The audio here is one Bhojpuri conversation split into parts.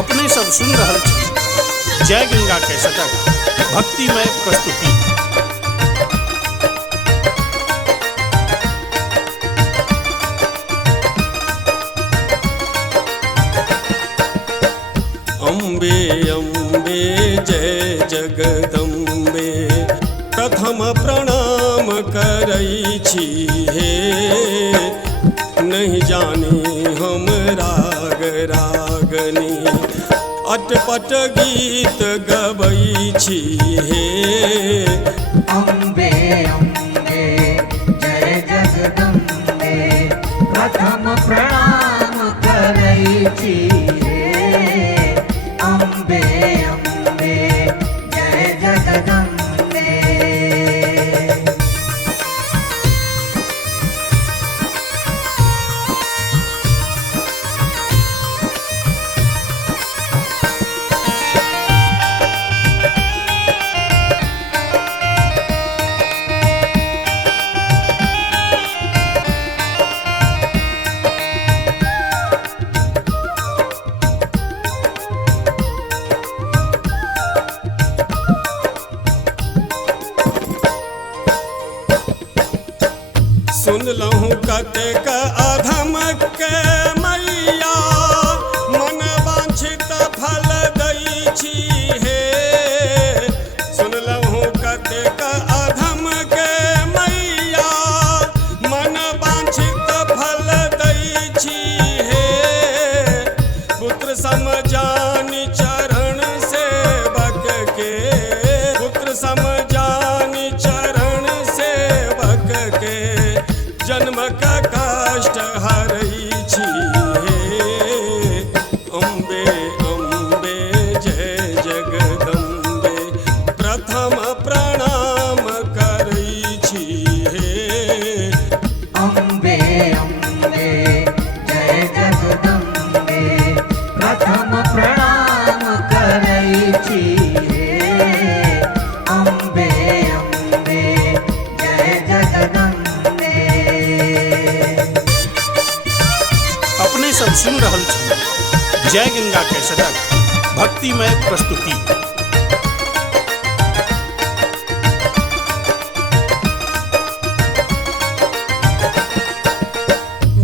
अपने सब सुन रहल छी जय गंगा के शतक भक्तिमय प्रस्तुति। अम्बे अम्बे जय जगदम्बे प्रथम प्रणाम करै छी हे। नहीं जानी हम राग रागनी अटपट गीत गबै छी हे। अम्बे अम्बे जय जगदम्बे प्रथम प्रणाम करै छी हे। अम्बे अम्बे जय जगदम्बे। सुन लहूँ कतेक अधम के मैया मन वांछित फल दै छी हे। सुन लहूँ कतेक अधम के मैया मन वांछित फल दै छी हे। पुत्र समझानी चरण सेवक के, पुत्र समझानी चरण सेवक के जन्म का कष्ट हरै छी हे। अम्बे अम्बे जय जगदम्बे प्रथम प्रणाम करै छी हे। अम्बे अम्बे जय जगदम्बे प्रथम प्रणाम करै छी हे। अम्बे अम्बे जय जगदम्बे। अपने सब सुन रहल छी जय गंगा के शतक भक्तिमय प्रस्तुति।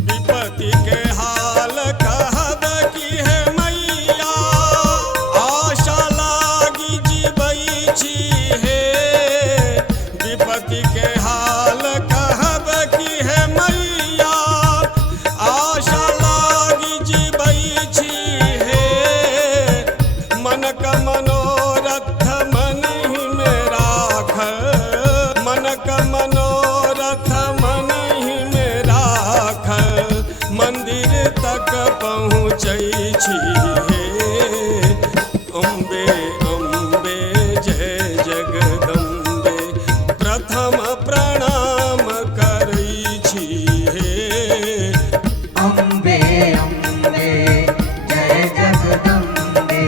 विपत्ति के हाल कहब की है मैया आशा लागी जीबै छी हे। विपत्ति के हाल कहब की है मैया आशा लागी जीबै छी हे। मन का मनोरथ मन ही में राख, मन का मनोरथ मन ही में राख। मंदिर तक पहुँचै छी हे। अम्बे अम्बे जय जगदम्बे प्रथम प्रणाम करै छी हे। अम्बे अम्बे जय जगदम्बे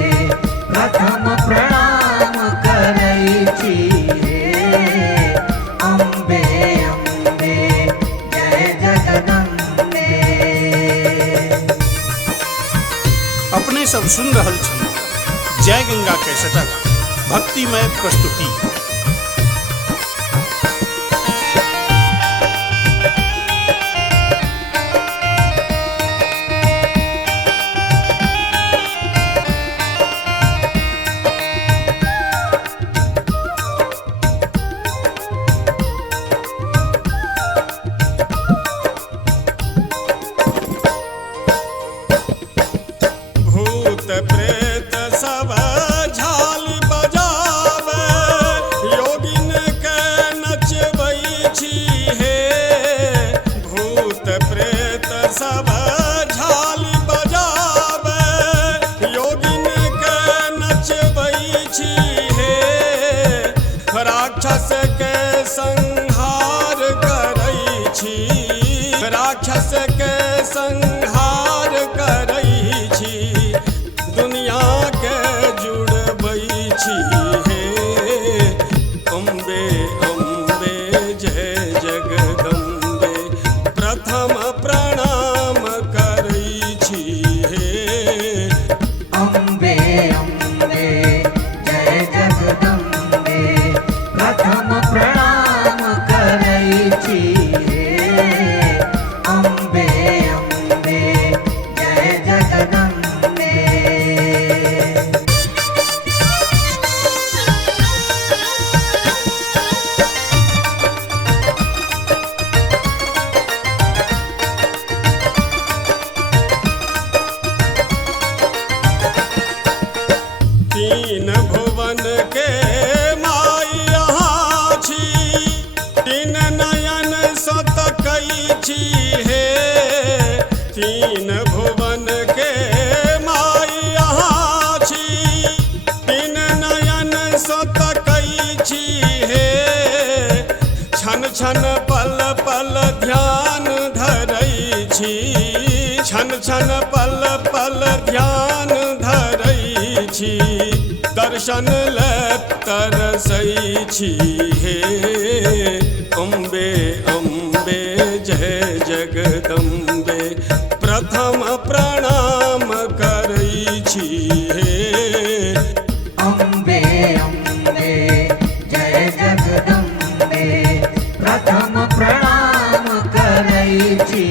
प्रथम प्रणाम करै छी हे। अम्बे अम्बे जय जगदम्बे। अपने सब सुन रहल छी जय गंगा के शतक भक्तिमय प्रस्तुति। भूत प्रेत सब झाल बजावे योगिन के नचबै छी हे। भूत प्रेत सब झाल बजावे योगिन के नचबै छी हे। राक्षस के संहार करै छी, राक्षस के संहार करै छी। दुनिया के जुड़बै छी हे। अम्बे अम्बे जय जगदम्बे प्रथम प्रणाम करै छी हे। अम्बे छन पल पल ध्यान धरै छी, दर्शन ले तरसै छी हे अम्बे अम्बे जय जगदम्बे, प्रथम प्रणाम करै छी हे अम्बे अम्बे जय जगदम्बे, प्रथम प्रणाम करै छी